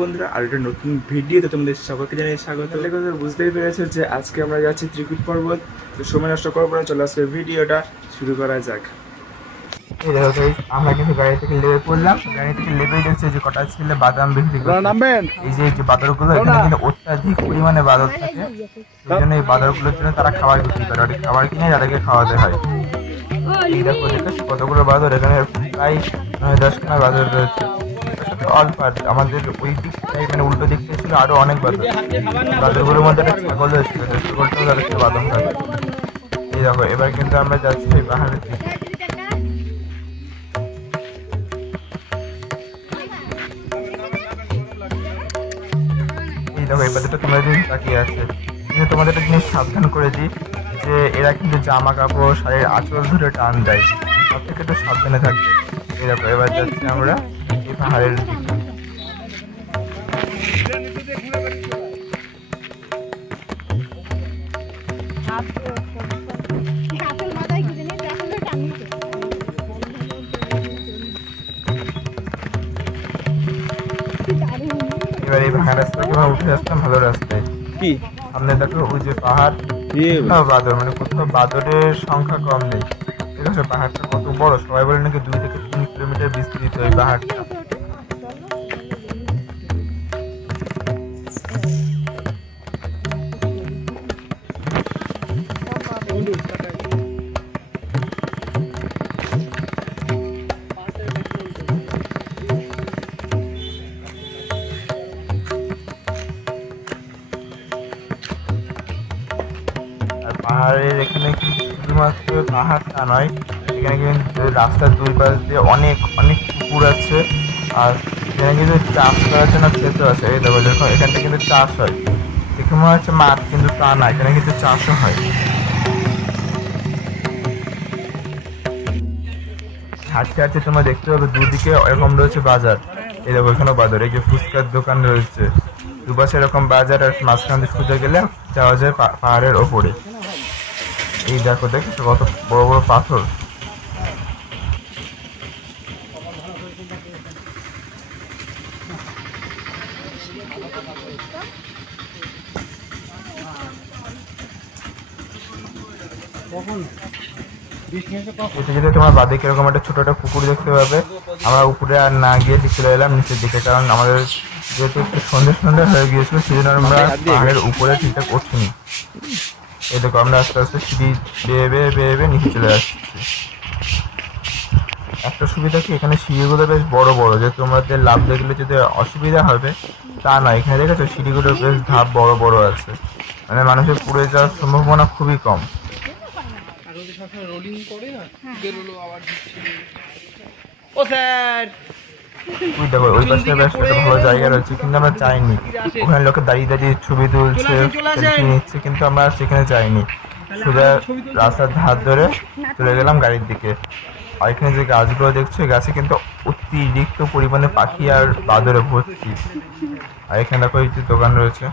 বন্ধুরা, আর একটা নতুন ভিডিওতে তোমাদের সকলকে জানিয়ে স্বাগত। তাহলে বুঝতেই পেরেছো যে আজকে আমরা যাচ্ছি ত্রিকুট পর্বত। তো সময় নষ্ট করবো না, চলো আজকে ভিডিওটা শুরু করা যাক। এই দেখো গাইস, আমরা কিন্তু গাড়ি থেকে নেমে পড়লাম। গাড়ি থেকে নেমেই দেখছি যে কটা ছেলে বাদাম বিক্রি করে। এই যে বাদরগুলো, এখানে কিন্তু অত্যাধিক পরিমাণে বাদর থাকে, সেই জন্য এই বাদরগুলোর জন্য তারা খাবার বিক্রি করে। ওই খাবার কিনে তাদেরকে খাওয়াতে হয়। এই দেখো দেখেছো কতগুলো বাদর, এখানে প্রায় 10খানা বাদর রয়েছে। অল্প আমাদের ওই দিকটাই মানে উল্টো দিকটাই ছিল আরো অনেক বাদর। বাদরগুলোর মধ্যে একটা ছাগল হয়েছিল, ছাগলটাও তাদেরকে বাদাম খায়। এই দেখো এবার কিন্তু আমরা যাচ্ছি এই পাহাড়ের দিকে। এই দেখো এই বাদরটা তোমাদের দিন তাকিয়ে আছে। কিন্তু তোমাদের একটা জিনিস সাবধান করে দিই যে এরা কিন্তু জামা কাপড় শাড়ির আঁচল ধরে টান দেয়, সব থেকে একটু সাবধানে থাকবে। এই দেখো এবার যাচ্ছি আমরা এই পাহাড়ের দিকে। এবার এই ভাঙা রাস্তা থেকে উঠে আসলাম ভালো রাস্তায়। কি সামনে দেখো ওই যে পাহাড়, বাদর মানে কোথাও বাদরের সংখ্যা কম নেই। ঠিক আছে, পাহাড়টা কত বড়, সবাই বলে নাকি 2 থেকে 3 কিলোমিটার বিস্তৃত এই পাহাড়টা। পাহাড়ের এখানে কিন্তু শুধুমাত্র পাহাড়টা নয়, এখানে কিন্তু রাস্তার দুই পাশ দিয়ে অনেক অনেক পুকুর আছে। আর এখানে কিন্তু চাষ করার জন্য ক্ষেত্র আছে। এই দেখো দেখো এখানটা কিন্তু চাষ হয়, দেখে মনে হচ্ছে মাঠ, কিন্তু তা না, এখানে কিন্তু চাষও হয়। হাঁটতে হাঁটতে তোমরা দেখতে পাবে দুদিকে এরকম রয়েছে বাজার। এই দেখো এখানেও বাজার, এই যে ফুচকার দোকান রয়েছে, দুপাশে এরকম বাজার, আর মাঝখান দিয়ে সোজা গেলে যাওয়া যায় পাহাড়ের ওপরে। এই দেখো দেখেছো কত বড় বড় পাথর। এটা যদি তোমার বাদিকে এরকম একটা ছোট একটা পুকুর দেখতে পাবে। আমরা উপরে আর না গিয়ে চলে এলাম নিচের দিকে, কারণ আমাদের যেহেতু একটু সন্ধ্যে সন্ধ্যে হয়ে গিয়েছিল, সেই জন্য আমরা পাহাড়ের উপরে ঠিকঠাক উঠিনি। এই দেখো আমরা আস্তে আস্তে সিঁড়ি বেয়ে বেয়ে বেয়ে বেয়ে নিচে চলে আসছি। একটা সুবিধা কি, এখানে সিঁড়িগুলো বেশ বড় বড়, যে তোমাদের লাভ দেখলে যদি অসুবিধা হবে তা না। এখানে দেখেছো সিঁড়িগুলো বেশ ধাপ বড় বড় আছে, মানে মানুষের পড়ে যাওয়ার সম্ভাবনা খুবই কম। ওই দেখো ওই পাশে বেশ একটা ভালো জায়গা রয়েছে, কিন্তু আমরা যাইনি। ওখানে লোকে দাঁড়িয়ে দাঁড়িয়ে ছবি তুলছে, সেলফি নিচ্ছে, কিন্তু আমরা সেখানে যাইনি। সোজা রাস্তার ধার ধরে চলে গেলাম গাড়ির দিকে। আর এখানে যে গাছগুলো দেখছো, গাছে কিন্তু অতিরিক্ত পরিমাণে পাখি আর বাদরে ভর্তি। আর এখানে দেখো এই যে দোকান রয়েছে,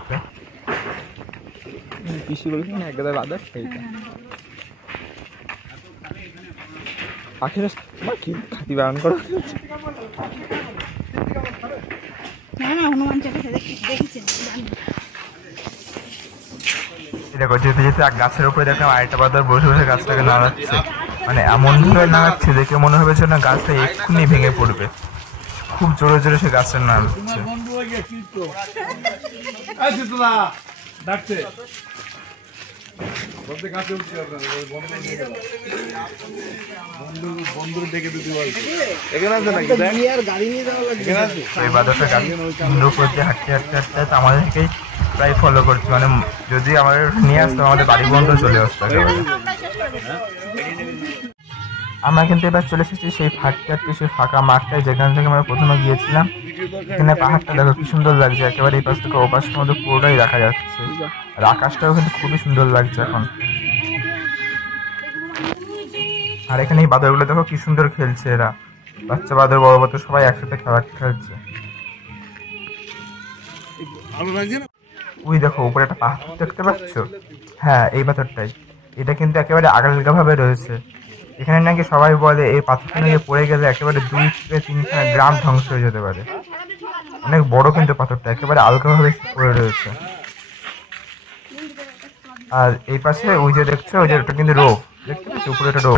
পাখিরা কি খাতি বারণ করো। দেখো যেতে যেতে গাছের উপরে দেখলাম আরেকটা বাদর বসে বসে গাছটাকে নাড়াচ্ছে, মানে এমন ভাবে নাড়াচ্ছে দেখে মনে হবে যে না গাছটা এক্ষুনি ভেঙে পড়বে। খুব জোরে জোরে সে গাছটা নাড়াচ্ছে। হাঁটতে হাঁটতে হাঁটতে আমাদেরকেই প্রায় ফলো করছে, মানে যদি আমাদের নিয়ে আসতো আমাদের বাড়ি বন্ধ চলে আসতো। আমরা কিন্তু এবার চলে এসেছি সেই হাঁটতে হাঁটতে সেই ফাঁকা মাঠটায়, যেখান থেকে আমরা প্রথমে গিয়েছিলাম। এখানে পাহাড়টা দেখো কি সুন্দর লাগছে, একেবারে এই পাশ থেকে ও পাশের মধ্যে পুরোটাই দেখা যাচ্ছে। আর আকাশটাও কিন্তু খুবই সুন্দর লাগছে এখন। আর এখানে এই বাদরগুলো দেখো কি সুন্দর খেলছে, এরা বাচ্চা বাদর বড় বাদর সবাই একসাথে খেলা খেলছে। ওই দেখো উপরে একটা পাথর দেখতে পাচ্ছ, হ্যাঁ এই পাথরটাই। এটা কিন্তু একেবারে আগালগা ভাবে রয়েছে। এখানে নাকি সবাই বলে এই পাথরটা নিয়ে পড়ে গেলে একেবারে 2 থেকে 3 গ্রাম ধ্বংস হয়ে যেতে পারে। অনেক বড় কিন্তু পাথরটা একেবারে আলগাভাবে পড়ে রয়েছে। আর এই পাশে ওই যে দেখছো ওই যে ওটা কিন্তু রোপ, দেখতে পাচ্ছ উপরে একটা রোপ।